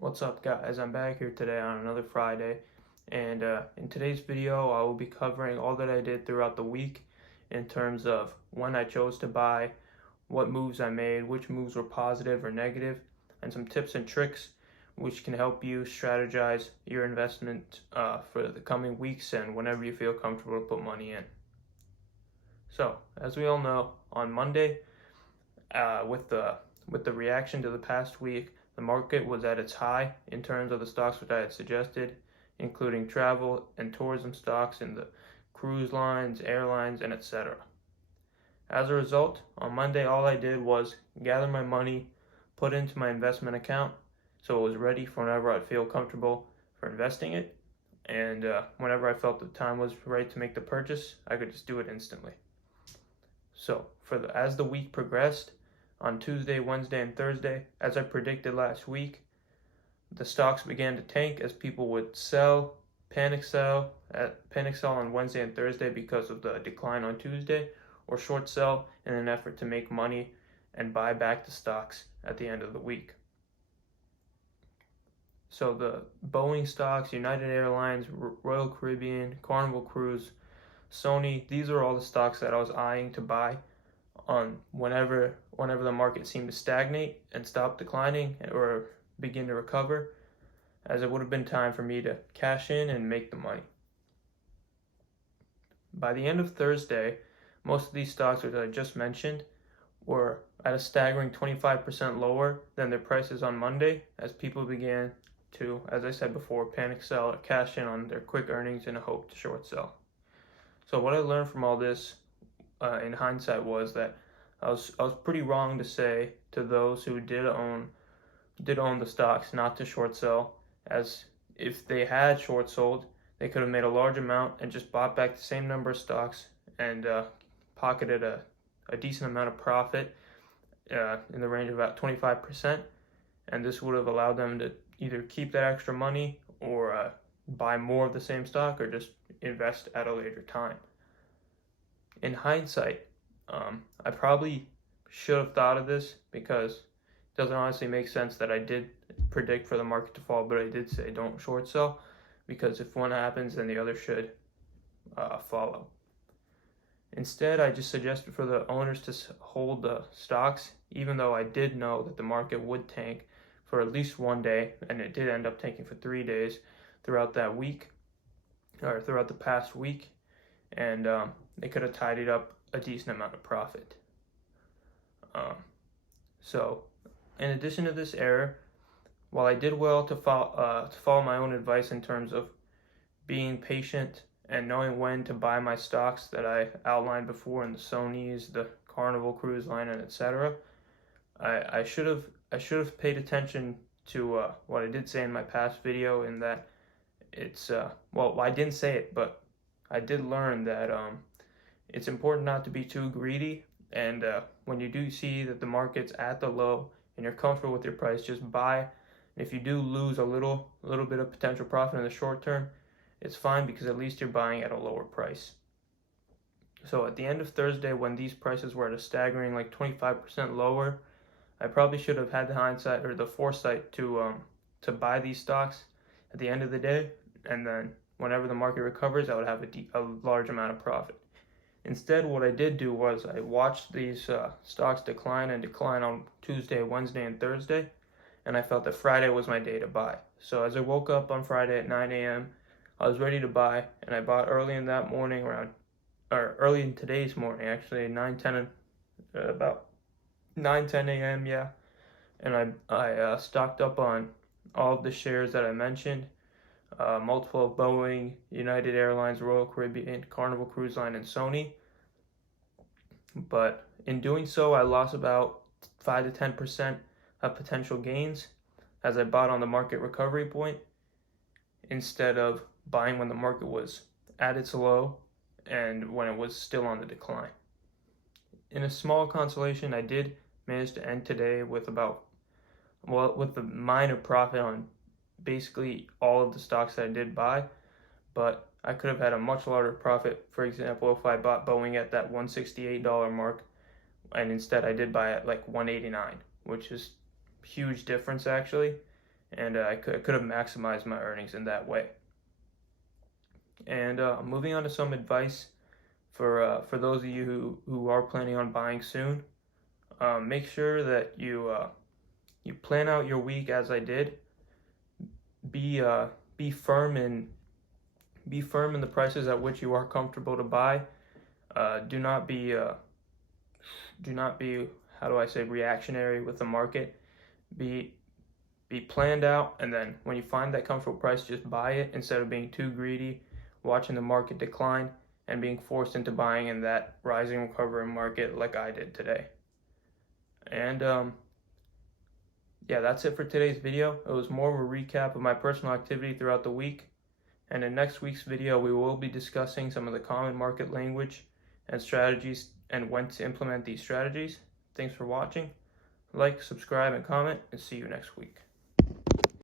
What's up, guys? I'm back here today on another Friday, and in today's video I will be covering all that I did throughout the week in terms of when I chose to buy, what moves I made, which moves were positive or negative, and some tips and tricks which can help you strategize your investment for the coming weeks and whenever you feel comfortable to put money in. So, as we all know, on Monday, with the reaction to the past week, the market was at its high in terms of the stocks which I had suggested, including travel and tourism stocks in the cruise lines, airlines, and etc. As a result, on Monday, all I did was gather my money, put it into my investment account, so it was ready for whenever I'd feel comfortable for investing it, and whenever I felt the time was right to make the purchase, I could just do it instantly. So, as the week progressed, on Tuesday, Wednesday, and Thursday, as I predicted last week, the stocks began to tank as people would panic sell on Wednesday and Thursday because of the decline on Tuesday, or short sell in an effort to make money and buy back the stocks at the end of the week. So the Boeing stocks, United Airlines, Royal Caribbean, Carnival Cruise, Sony, these are all the stocks that I was eyeing to buy on whenever the market seemed to stagnate and stop declining or begin to recover, as it would have been time for me to cash in and make the money. By the end of Thursday, most of these stocks which I just mentioned were at a staggering 25% lower than their prices on Monday, as people began to, as I said before, panic sell or cash in on their quick earnings in a hope to short sell. So what I learned from all this in hindsight was that I was pretty wrong to say to those who did own the stocks not to short sell, as if they had short sold, they could have made a large amount and just bought back the same number of stocks and pocketed a decent amount of profit in the range of about 25%, and this would have allowed them to either keep that extra money or buy more of the same stock or just invest at a later time. In hindsight, I probably should have thought of this, because it doesn't honestly make sense that I did predict for the market to fall, but I did say don't short sell, because if one happens, then the other should follow. Instead, I just suggested for the owners to hold the stocks, even though I did know that the market would tank for at least one day, and it did end up tanking for 3 days throughout that week, or throughout the past week, and they could have tidied up a decent amount of profit. So, in addition to this error, while I did well to follow my own advice in terms of being patient and knowing when to buy my stocks that I outlined before in the Sonys, the Carnival Cruise Line, and etc., I should have paid attention to what I did say in my past video, in that it's I didn't say it, but I did learn that it's important not to be too greedy, and when you do see that the market's at the low and you're comfortable with your price, just buy. And if you do lose a little bit of potential profit in the short term, it's fine, because at least you're buying at a lower price. So at the end of Thursday, when these prices were at a staggering like 25% lower, I probably should have had the hindsight or the foresight to buy these stocks at the end of the day, and then whenever the market recovers, I would have a large amount of profit. Instead, what I did do was I watched these stocks decline on Tuesday, Wednesday, and Thursday, and I felt that Friday was my day to buy. So as I woke up on Friday at 9 a.m., I was ready to buy, and I bought early in that morning, early in today's morning, actually, about 9:10 a.m., yeah. And I stocked up on all of the shares that I mentioned, multiple of Boeing, United Airlines, Royal Caribbean, Carnival Cruise Line, and Sony. But in doing so, I lost about 5 to 10% of potential gains, as I bought on the market recovery point instead of buying when the market was at its low and when it was still on the decline. In a small consolation, I did manage to end today with with a minor profit on basically all of the stocks that I did buy, but I could have had a much larger profit. For example, if I bought Boeing at that $168 mark, and instead I did buy at like $189, which is huge difference actually. and I could have maximized my earnings in that way. And moving on to some advice for those of you who are planning on buying soon. Make sure that you plan out your week as I did. Be firm in the prices at which you are comfortable to buy. Do not be how do I say, reactionary with the market. Be planned out, and then when you find that comfortable price, just buy it instead of being too greedy, watching the market decline and being forced into buying in that rising recovering market like I did today. And yeah, that's it for today's video. It was more of a recap of my personal activity throughout the week. And in next week's video, we will be discussing some of the common market language and strategies and when to implement these strategies. Thanks for watching. Like, subscribe, and comment, and see you next week.